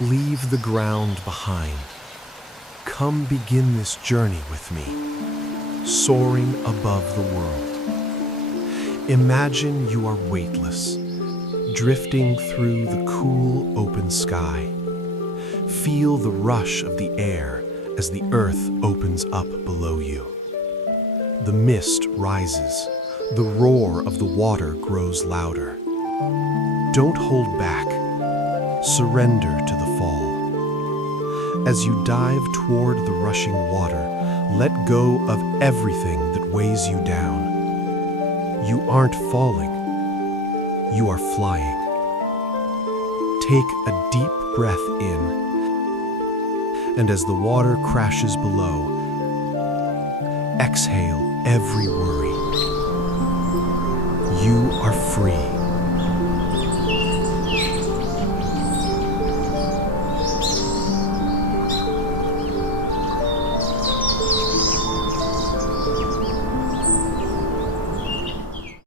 Leave the ground behind. Come begin this journey with me, soaring above the world. Imagine you are weightless, drifting through the cool, open sky. Feel the rush of the air as the earth opens up below you. The mist rises, the roar of the water grows louder. Don't hold back. Surrender to the fall. As you dive toward the rushing water, let go of everything that weighs you down. You aren't falling. You are flying. Take a deep breath in, and as the water crashes below, exhale every worry. You are free.